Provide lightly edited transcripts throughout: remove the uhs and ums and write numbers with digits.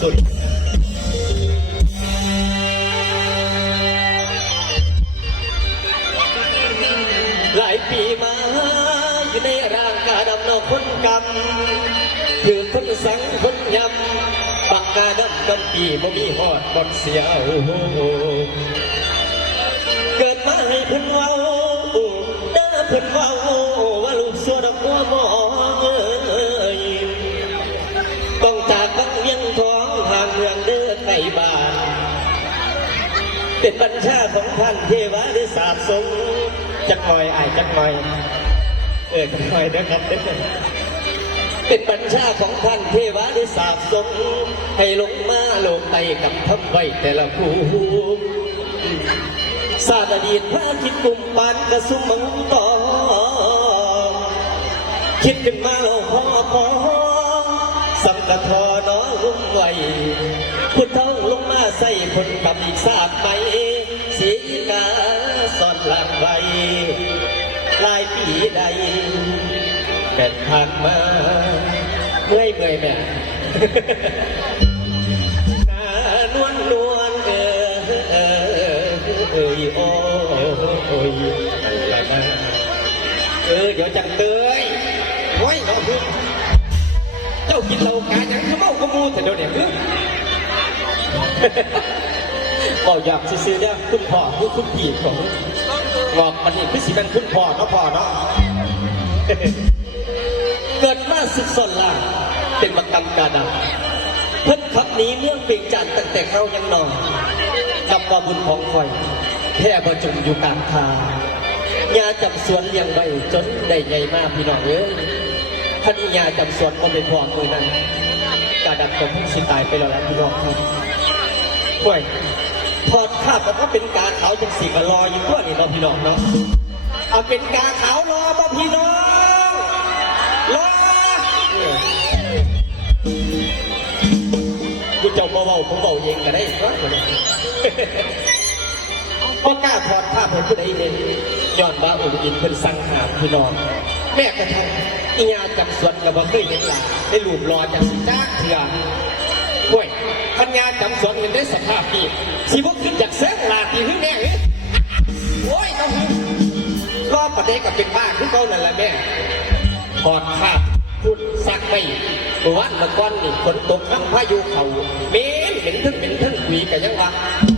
สุดหลายปีมาอยู่ในร่างกาดำนอกคนกำถือคนสังคนยำปากกาดำกำปีบ่มีหอดบอดเสียเกิดมาให้เพิ่นเว้าเด้อเพิ่นเว้าว่าลูกสัวดอกบัวหมอต้องจากบังเวียงทองห่างเมืองเด้อไกลบ้านเป็นบัญชาของท่านเทวาได้สาบสงจักหน่อยจักหน่อยจักหน่อยนะครับเป็นบัญชาของท่านเทวาได้สาบสงให้ลงมาโลกไตกับทับไว้แต่ละผู้ศาสตร์อดีตพระคิดกลุ่มปานกระสุมมังต่อคิดขึ้นมาโลกพอสังกทอน้องลุ่มไว้พุทธองลงมาใส่คนกับอีกทราบไหมสีกาสอนหลังใบลายปีใดแบ่ผ่านมาเมื่อยแม่นานวลโอ้ยอะไรนะเดี๋ยวจังเตยโอ้ยน้องพึ่งเจ้ากินเหล้ากายังเขาเมากระมูแต่เดี๋ยวเนี่ยบอกอยากซื้อเนี่ยคุณพ่อคุณพี่ของบอกมันนี่คือสิเป็นคุณพ่อเนาะพ่อเนาะเกิดมาสุดสนล่ะเป็นบักกรรมกาดำเพิ่นขับหนีเมืองเปียงจันทร์ตั้งแต่เขายังนอนกับว่าบุญของคอยแท่ประจุอยู่กลางทางยาจับสวนเลี้ยงไว้จนได้ใหญ่มากพี่น้องเอ้ยท่านยาจับสวนก็เป็นพอมือนั้นกาดำก็เพิ่งสิตายไปแล้วนะพี่น้องครับห่วยถอดคาบแล้วก็เป็นกาขาวจังสีกะรออยู่ตัวนี่เราพี่น้องเนาะเอาเป็นกาขาวรอบ่พี่น้องรอกูเจ้าเบาผมเบาเองก็ได้ครับเพราะกล้าถอดภาพให้ผู้ใดเห็นย้อนว่าอุ่นอินเป็นสังหารพี่น้องแม่กระทั่งอีญาจับสวนกับว่าเคยเห็นหลานได้หลุดรอจากสิจ้าเถื่อนห่วยปัญญาจับสวนเห็นได้สภาพดีสิพวกขึ้นจากแสงลาตีขึ้นแม่เอ้ยโอ้ยต้องรอบประเด็กกับเป็นบ้าขึ้นเขานั่นแหละแม่ถอดภาพพูดซักไม่วันละก้อนนี่ฝนตกทั้งพายุเขาเมน เหม็นทึ่งหุยกันยังวะ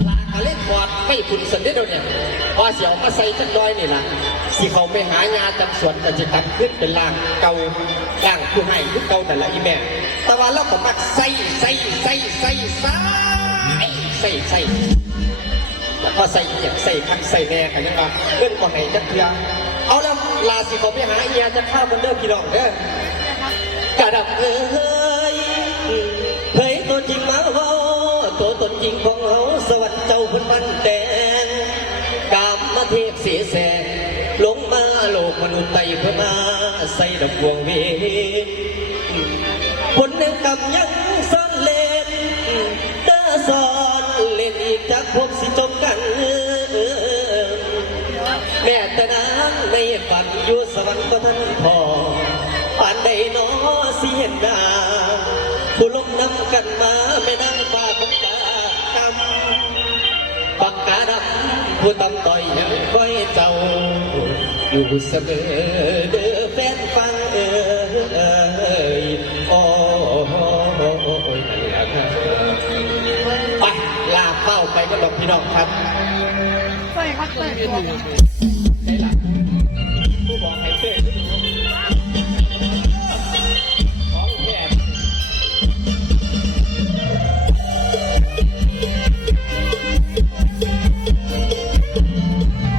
ลากระเล็ดบอดไม่คุณสันเด็ดเนี่ยว่าเสียวมาใส่จักน้อยนี่ล่ะสิเขาไปหายาจังสวนแต่จะตัดขึ้นเป็นล่างเก่าล่างผู้ให้ผู้เก่าแต่ละอีแม่แต่ว่าเราก็มักใส่แล้วก็ใส่เอียดใส่คักใส่แน่กันยังวะเรื่องก่อนไหนจักเทือเอาละลาสิเขาไปหาเอียจะฆ่าบนเด้อพี่น้องเด้อกระดับเฮ้ยตัวจริงมาเว้าตัวตนจริงของเขาสวัสดิ์เจ้าคนบันแดงกามมาเทพเสียแสงลงมาโลกมนุษย์ไต่เพื่อมาใส่ดอกวงเวผลแห่งกรรมยังซ่อนเล่นเด้อสอนเล่นอีกจากพวกสิจมกันแม่แต่นางในฝันอยู่สวรรค์ก็ท่านพอป่านใดน้อสิเห็นหน้าผู้ลงนำกันมาไม่นั่งฟ้าของตากำปากกาดำผู้ตำต่อยยังคอยเจ้าอยู่เสมอเด้อแฟนฟังโอ้ยไปลาเป้าไปก็ดอกพี่น้องครับใส่ครับใส่ ได้ละ